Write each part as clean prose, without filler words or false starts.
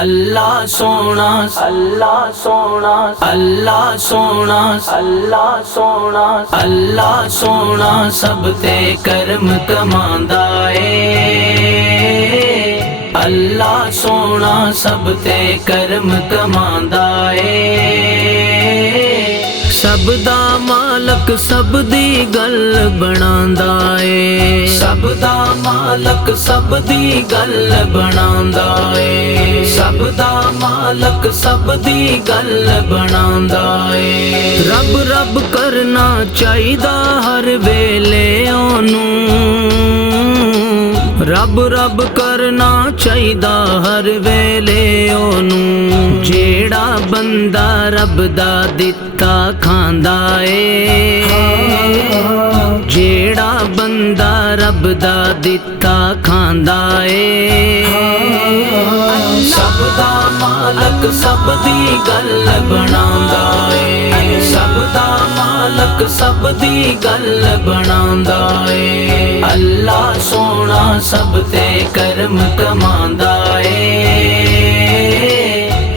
اللہ سونا اللہ سونا اللہ سونا اللہ سونا اللہ سونا سب تے کرم کماندا اے اللہ سونا سب تے کرم کماندا اے سب دا مالک سب دی گل بناندا اے سب دا مالک سب دی گل بناندا اے سب دا مالک سب دی گل بناندا اے رب رب کرنا چاہیدا ہر ویلے اونوں رب رب کرنا چاہیدا ہر ویلے اونوں جیڑا بندہ رب دا دتا کھاندا اے جیڑا بندہ رب دا دتا کھاندا اے سب دا مالک سب دی گل بناندا اے سب دا مالک سب دی گل بناندا اے اللہ سونا سب تے کرم کماندا اے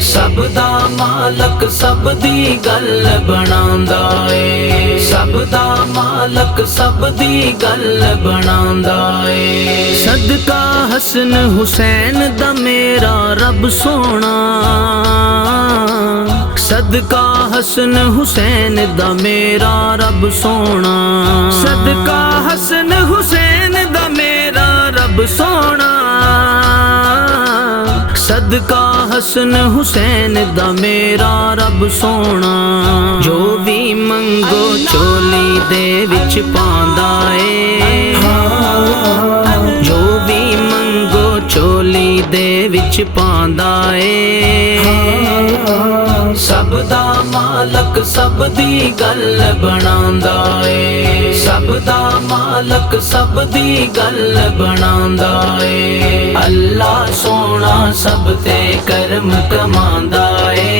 سب دا مالک سب دی گل بناندا اے سب دا مالک سب دی گل بناندا اے صدقہ حسن حسین دا میرا رب سونا صدقہ حسن حسین دا میرا رب سونا صدقہ حسن حسین دا میرا رب سونا صدقہ حسن حسین دا میرا رب سونا جو بھی منگو چولی دے وچ پاندا اے جو بھی منگو چولی دے وچ پاندا اے سب دا مالک سب دی گل بناندا اے سب دا مالک سب دی گل بناندا اے اللہ سونا سب تے کرم کماندا اے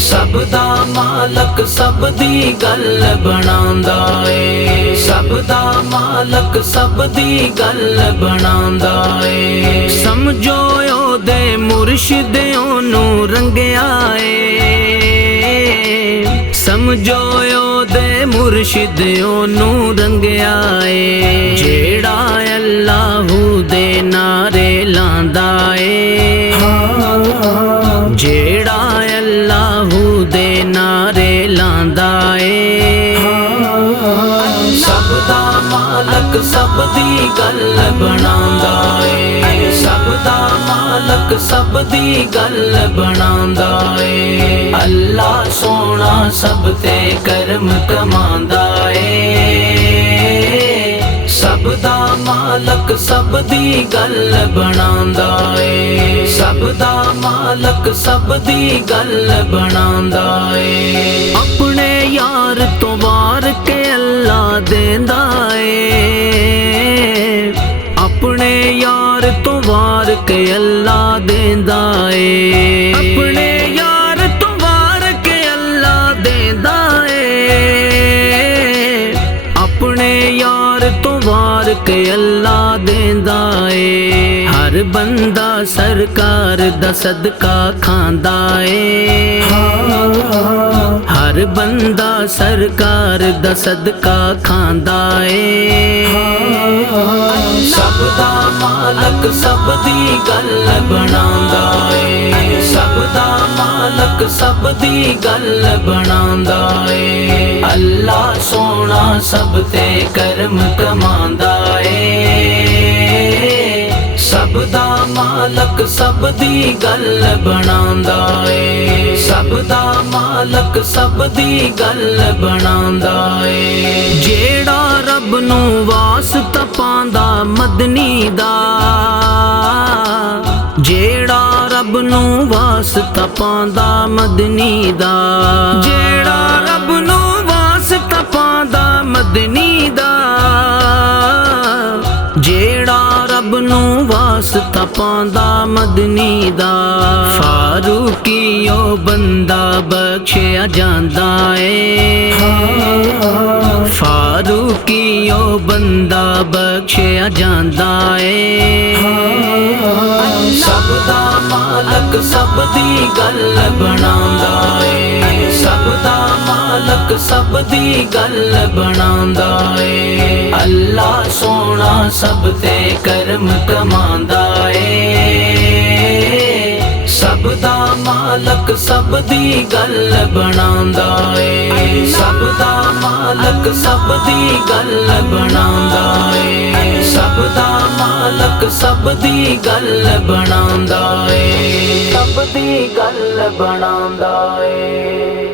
سب دا مالک سب دی گل بناندا اے سب دا مالک سب دی گل بناندا اے سمجھو او دے مرشد اونوں رنگیا اے سمجھو او دے مرشد اونوں رنگیا اے جیڑا اللہ دے نعرے لاندا اے جیڑا اللہ دے نعرے لاندا اے سب دا مالک سب دی گل بناندا اے سب دا مالک سب دی گل بناندا اے اللہ سونا سب تے کرم کماندا اے سب دا مالک سب دی گل بناندا اے سب دا مالک سب دی گل بناندا اے اپنے یار تو وار کے اللہ دیندا اے اپنے یار تو وار کے اللہ دیندا اے اپنے یار تو وار کے اللہ دیندا اے اپنے یار تو وار کے اللہ دیندا اے ہر بندہ سرکار دا صدقہ کھاندا اے ہر بندہ سرکار دا صدقہ کھاندا اے سب دا مالک سب دی گل بناندا اے سب دا مالک سب دی گل بناندا اے اللہ سونا سب تے کرم کماندا اے سب دا مالک سب دی گل بناندا اے سب دا مالک سب دی گل بناندا اے جیڑا رب نو واسطہ پاندا مدنی دا جیڑا رب نو واسطہ پاندا مدنی دا جیڑا رب نو واسطہ پاندا مدنی دا جیڑا رب ਸਭ ਨੂੰ ਵਾਸਤਾ ਪਾਉਂਦਾ ਮਦਨੀ ਦਾ ਫਾਰੂਕੀ ਉਹ ਬੰਦਾ ਬਖਸ਼ਿਆ ਜਾਂਦਾ ਏ ਫਾਰੂਕੀ ਉਹ ਬੰਦਾ ਬਖਸ਼ਿਆ ਜਾਂਦਾ ਏ ਸਭ ਦਾ ਮਾਲਕ ਸਭ ਦੀ ਗੱਲ ਬਣਾਉਂਦਾ ਏ ਸਭ ਦਾ ਮਾਲਕ ਸਭ ਦੀ ਗੱਲ ਬਣਾਉਂਦਾ ਏ ਅੱਲਾ ਸੋਹਣਾ ਸਭ ਤੇ ਕਰਮ ਕਮਾਉਂਦਾ ਏ ਸਭ ਦਾ ਮਾਲਕ ਸਭ ਦੀ ਗੱਲ ਬਣਾਉਂਦਾ ਏ ਸਭ ਦਾ ਮਾਲਕ ਸਭ ਦੀ ਗੱਲ ਬਣਾਉਂਦਾ ਏ ਸਭ ਦਾ ਮਾਲਕ ਸਭ ਦੀ ਗੱਲ ਬਣਾਉਂਦਾ ਏ ਸਭ ਦੀ ਗੱਲ ਬਣਾਉਂਦਾ ਏ